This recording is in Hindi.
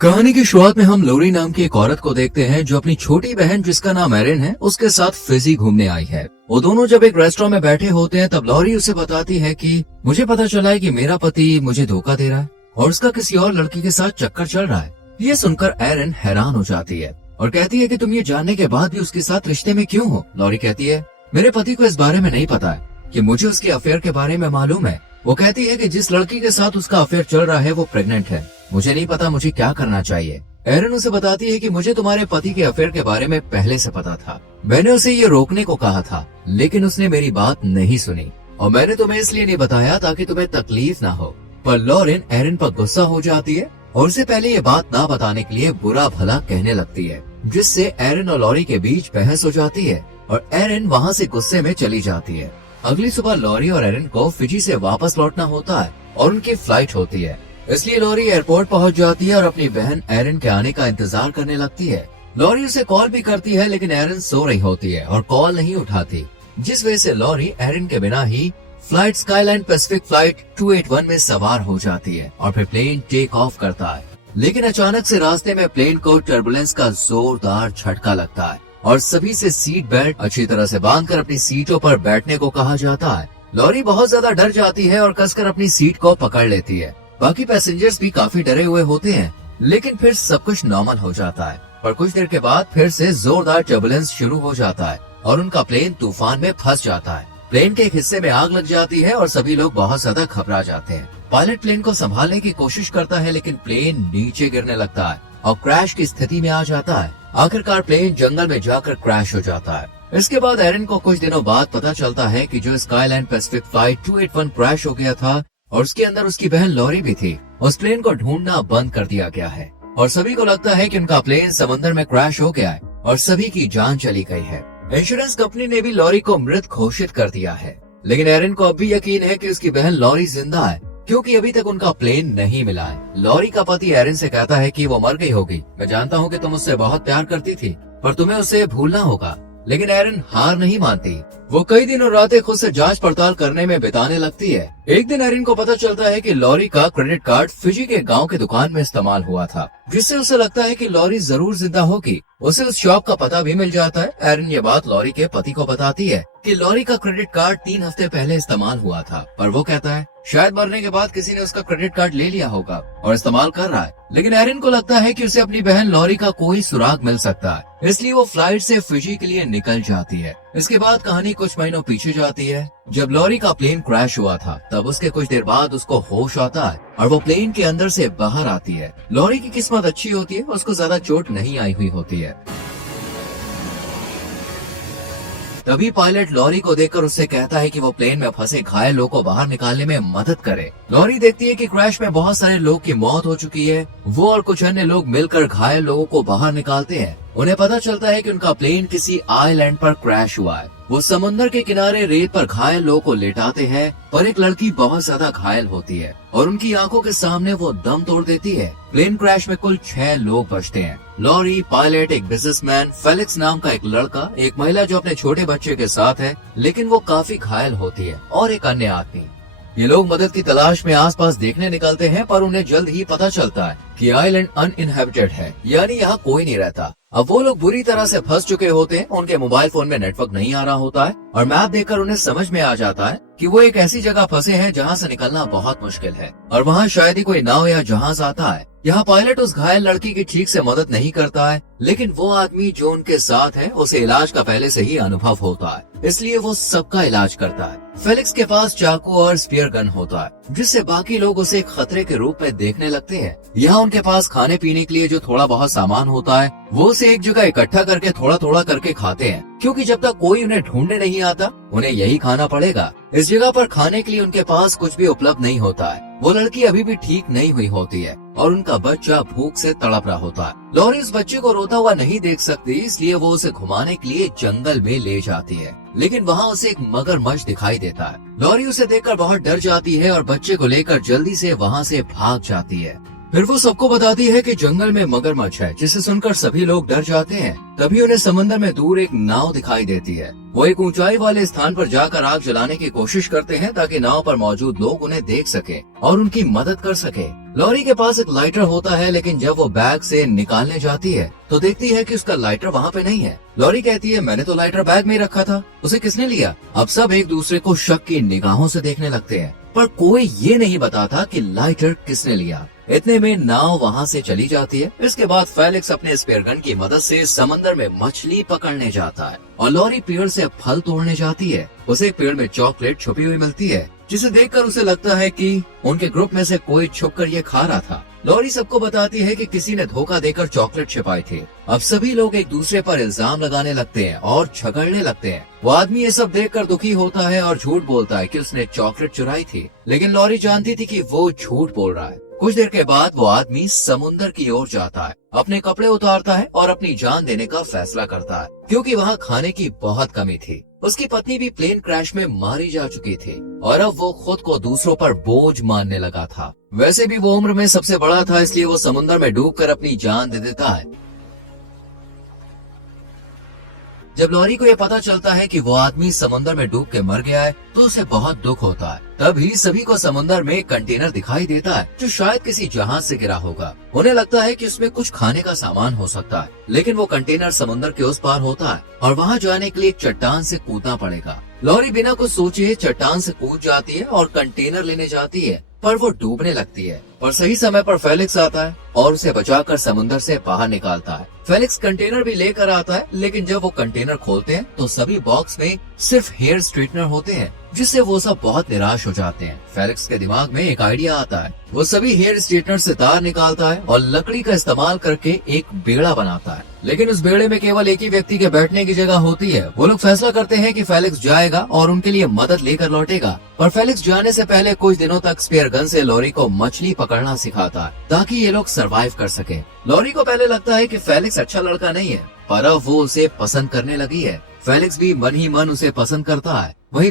कहानी की शुरुआत में हम लोरी नाम की एक औरत को देखते हैं जो अपनी छोटी बहन जिसका नाम एरिन है उसके साथ फिजी घूमने आई है। वो दोनों जब एक रेस्टोरेंट में बैठे होते हैं तब लोरी उसे बताती है कि मुझे पता चला है कि मेरा पति मुझे धोखा दे रहा है और उसका किसी और लड़की के साथ चक्कर चल रहा है। ये सुनकर एरिन हैरान हो जाती है और कहती है कि तुम ये जानने के बाद भी उसके साथ रिश्ते में क्यों हो। लोरी कहती है मेरे पति को इस बारे में नहीं पता है कि मुझे उसके अफेयर के बारे में मालूम है। वो कहती है कि जिस लड़की के साथ उसका अफेयर चल रहा है वो प्रेग्नेंट है। मुझे नहीं पता मुझे क्या करना चाहिए। एरिन उसे बताती है कि मुझे तुम्हारे पति के अफेयर के बारे में पहले से पता था। मैंने उसे ये रोकने को कहा था लेकिन उसने मेरी बात नहीं सुनी और मैंने तुम्हें इसलिए नहीं बताया ताकि तुम्हें तकलीफ ना हो। पर लॉरेन एरिन पर गुस्सा हो जाती है और उसे पहले ये बात ना बताने के लिए बुरा भला कहने लगती है, जिससे एरिन और लॉरी के बीच बहस हो जाती है और एरिन वहाँ से गुस्से में चली जाती है। अगली सुबह लॉरी और एरिन को फिजी से वापस लौटना होता है और उनकी फ्लाइट होती है, इसलिए लॉरी एयरपोर्ट पहुंच जाती है और अपनी बहन एरिन के आने का इंतजार करने लगती है। लॉरी उसे कॉल भी करती है लेकिन एरिन सो रही होती है और कॉल नहीं उठाती, जिस वजह से लॉरी एरिन के बिना ही फ्लाइट स्काईलाइन पैसिफिक फ्लाइट 281 में सवार हो जाती है और फिर प्लेन टेक ऑफ करता है। लेकिन अचानक से रास्ते में प्लेन को टर्बुलेंस का जोरदार झटका लगता है और सभी से सीट बेल्ट अच्छी तरह से बांधकर अपनी सीटों पर बैठने को कहा जाता है। लॉरी बहुत ज्यादा डर जाती है और कसकर अपनी सीट को पकड़ लेती है। बाकी पैसेंजर्स भी काफी डरे हुए होते हैं लेकिन फिर सब कुछ नॉर्मल हो जाता है। पर कुछ देर के बाद फिर से जोरदार टर्बुलेंस शुरू हो जाता है और उनका प्लेन तूफान में फंस जाता है। प्लेन के एक हिस्से में आग लग जाती है और सभी लोग बहुत ज्यादा घबरा जाते हैं। पायलट प्लेन को संभालने की कोशिश करता है लेकिन प्लेन नीचे गिरने लगता है और क्रैश की स्थिति में आ जाता है। आखिरकार प्लेन जंगल में जाकर क्रैश हो जाता है। इसके बाद एरिन को कुछ दिनों बाद पता चलता है कि जो स्काईलाइन पैसिफिक फ्लाइट 281 क्रैश हो गया था और उसके अंदर उसकी बहन लॉरी भी थी। उस प्लेन को ढूंढना बंद कर दिया गया है और सभी को लगता है कि उनका प्लेन समंदर में क्रैश हो गया है और सभी की जान चली गई है। इंश्योरेंस कंपनी ने भी लॉरी को मृत घोषित कर दिया है लेकिन एरिन को अब भी यकीन है कि उसकी बहन लॉरी जिंदा है क्योंकि अभी तक उनका प्लेन नहीं मिला है। लॉरी का पति एरिन से कहता है कि वो मर गई होगी। मैं जानता हूँ कि तुम उससे बहुत प्यार करती थी पर तुम्हें उसे भूलना होगा। लेकिन एरिन हार नहीं मानती। वो कई दिन और रातें खुद से जांच पड़ताल करने में बिताने लगती है। एक दिन एरिन को पता चलता है कि लॉरी का क्रेडिट कार्ड फिजी के गांव की दुकान में इस्तेमाल हुआ था, जिससे उसे लगता है कि लॉरी जरूर जिंदा होगी। उसे उस शॉप का पता भी मिल जाता है। एरिन ये बात लॉरी के पति को बताती है कि लॉरी का क्रेडिट कार्ड 3 हफ्ते पहले इस्तेमाल हुआ था, पर वो कहता है शायद मरने के बाद किसी ने उसका क्रेडिट कार्ड ले लिया होगा और इस्तेमाल कर रहा है। लेकिन एरिन को लगता है कि उसे अपनी बहन लॉरी का कोई सुराग मिल सकता है, इसलिए वो फ्लाइट से फिजी के लिए निकल जाती है। इसके बाद कहानी कुछ महीनों पीछे जाती है। जब लॉरी का प्लेन क्रैश हुआ था तब उसके कुछ देर बाद उसको होश आता है और वो प्लेन के अंदर से बाहर आती है। लॉरी की किस्मत अच्छी होती है, उसको ज्यादा चोट नहीं आई हुई होती है। तभी पायलट लॉरी को देखकर उससे कहता है कि वो प्लेन में फंसे घायल लोगों को बाहर निकालने में मदद करे। लॉरी देखती है कि क्रैश में बहुत सारे लोग की मौत हो चुकी है। वो और कुछ अन्य लोग मिलकर घायल लोगों को बाहर निकालते हैं। उन्हें पता चलता है कि उनका प्लेन किसी आइलैंड पर क्रैश हुआ है। वो समुद्र के किनारे रेत पर घायल लोगों को लेटाते हैं पर एक लड़की बहुत ज्यादा घायल होती है और उनकी आंखों के सामने वो दम तोड़ देती है। प्लेन क्रैश में कुल 6 लोग बचते हैं। लॉरी, पायलट, एक बिजनेसमैन, फेलिक्स नाम का एक लड़का, एक महिला जो अपने छोटे बच्चे के साथ है लेकिन वो काफी घायल होती है और एक अन्य आदमी। ये लोग मदद की तलाश में आसपास देखने निकलते हैं पर उन्हें जल्द ही पता चलता है कि आइलैंड अनइनहेबिटेड है, यानी यहाँ कोई नहीं रहता। अब वो लोग बुरी तरह से फंस चुके होते हैं। उनके मोबाइल फोन में नेटवर्क नहीं आ रहा होता है और मैप देखकर उन्हें समझ में आ जाता है कि वो एक ऐसी जगह फंसे हैं जहाँ से निकलना बहुत मुश्किल है और वहाँ शायद ही कोई नाव या जहाज आता है। यहाँ पायलट उस घायल लड़की की ठीक से मदद नहीं करता है लेकिन वो आदमी जो उनके साथ है उसे इलाज का पहले से ही अनुभव होता है, इसलिए वो सबका इलाज करता है। फेलिक्स के पास चाकू और स्पीयर गन होता है जिससे बाकी लोग उसे एक खतरे के रूप में देखने लगते हैं। यहाँ उनके पास खाने पीने के लिए जो थोड़ा बहुत सामान होता है वो उसे एक जगह इकट्ठा करके थोड़ा थोड़ा करके खाते हैं क्योंकि जब तक कोई उन्हें ढूंढने नहीं आता उन्हें यही खाना पड़ेगा। इस जगह पर खाने के लिए उनके पास कुछ भी उपलब्ध नहीं होता है। वो लड़की अभी भी ठीक नहीं हुई होती है और उनका बच्चा भूख से तड़प रहा होता है। लॉरी उस बच्चे को रोता हुआ नहीं देख सकती, इसलिए वो उसे घुमाने के लिए जंगल में ले जाती है लेकिन वहाँ उसे एक मगरमच्छ दिखाई देता है। लॉरी उसे देखकर बहुत डर जाती है और बच्चे को लेकर जल्दी से वहाँ से भाग जाती है। फिर वो सबको बताती है कि जंगल में मगरमच्छ है, जिसे सुनकर सभी लोग डर जाते हैं। तभी उन्हें समंदर में दूर एक नाव दिखाई देती है। वो एक ऊंचाई वाले स्थान पर जाकर आग जलाने की कोशिश करते हैं ताकि नाव पर मौजूद लोग उन्हें देख सके और उनकी मदद कर सके। लॉरी के पास एक लाइटर होता है, लेकिन जब वो बैग से निकालने जाती है तो देखती है कि उसका लाइटर वहाँ पे नहीं है। लॉरी कहती है, मैंने तो लाइटर बैग में ही रखा था, उसे किसने लिया? अब सब एक दूसरे को शक की निगाहों से देखने लगते हैं, पर कोई ये नहीं बताता कि लाइटर किसने लिया। इतने में नाव वहाँ से चली जाती है। इसके बाद फेलिक्स अपने स्पेयर गन की मदद से समंदर में मछली पकड़ने जाता है और लॉरी पेड़ से फल तोड़ने जाती है। उसे एक पेड़ में चॉकलेट छुपी हुई मिलती है, जिसे देखकर उसे लगता है कि उनके ग्रुप में से कोई छुपकर ये खा रहा था। लॉरी सबको बताती है कि किसी ने धोखा देकर चॉकलेट छिपाई थी। अब सभी लोग एक दूसरे पर इल्जाम लगाने लगते हैं और झगड़ने लगते हैं। वो आदमी ये सब देखकर दुखी होता है और झूठ बोलता है कि उसने चॉकलेट चुराई थी, लेकिन लॉरी जानती थी कि वो झूठ बोल रहा है। कुछ देर के बाद वो आदमी समुंदर की ओर जाता है, अपने कपड़े उतारता है और अपनी जान देने का फैसला करता है, क्योंकि वहाँ खाने की बहुत कमी थी। उसकी पत्नी भी प्लेन क्रैश में मारी जा चुकी थी और अब वो खुद को दूसरों पर बोझ मानने लगा था। वैसे भी वो उम्र में सबसे बड़ा था, इसलिए वो समुद्र में डूबकर अपनी जान दे देता है। जब लॉरी को ये पता चलता है कि वो आदमी समुद्र में डूब के मर गया है तो उसे बहुत दुख होता है। तभी सभी को समुद्र में एक कंटेनर दिखाई देता है जो शायद किसी जहाज से गिरा होगा। उन्हें लगता है कि उसमें कुछ खाने का सामान हो सकता है, लेकिन वो कंटेनर समुद्र के उस पार होता है और वहाँ जाने के लिए एक चट्टान से कूदना पड़ेगा। लॉरी बिना कुछ सोचे चट्टान से कूद जाती है और कंटेनर लेने जाती है, पर वो डूबने लगती है और सही समय पर फेलिक्स आता है और उसे बचाकर समुद्र से बाहर निकालता है। फेलिक्स कंटेनर भी लेकर आता है, लेकिन जब वो कंटेनर खोलते हैं तो सभी बॉक्स में सिर्फ हेयर स्ट्रेटनर होते हैं, जिससे वो सब बहुत निराश हो जाते हैं। फेलिक्स के दिमाग में एक आइडिया आता है। वो सभी हेयर स्ट्रेटनर से तार निकालता है और लकड़ी का इस्तेमाल करके एक बेड़ा बनाता है, लेकिन उस बेड़े में केवल एक ही व्यक्ति के बैठने की जगह होती है। वो लोग फैसला करते हैं कि फेलिक्स जाएगा और उनके लिए मदद लेकर लौटेगा, पर फेलिक्स जाने से पहले कुछ दिनों तक स्पेयर गन से लॉरी को मछली पकड़ना सिखाता है ताकि ये लोग सरवाइव कर सके। लॉरी को पहले लगता है कि फेलिक्स अच्छा लड़का नहीं है, पर अब वो उसे पसंद करने लगी है। फेलिक्स भी मन ही मन उसे पसंद करता है। वहीं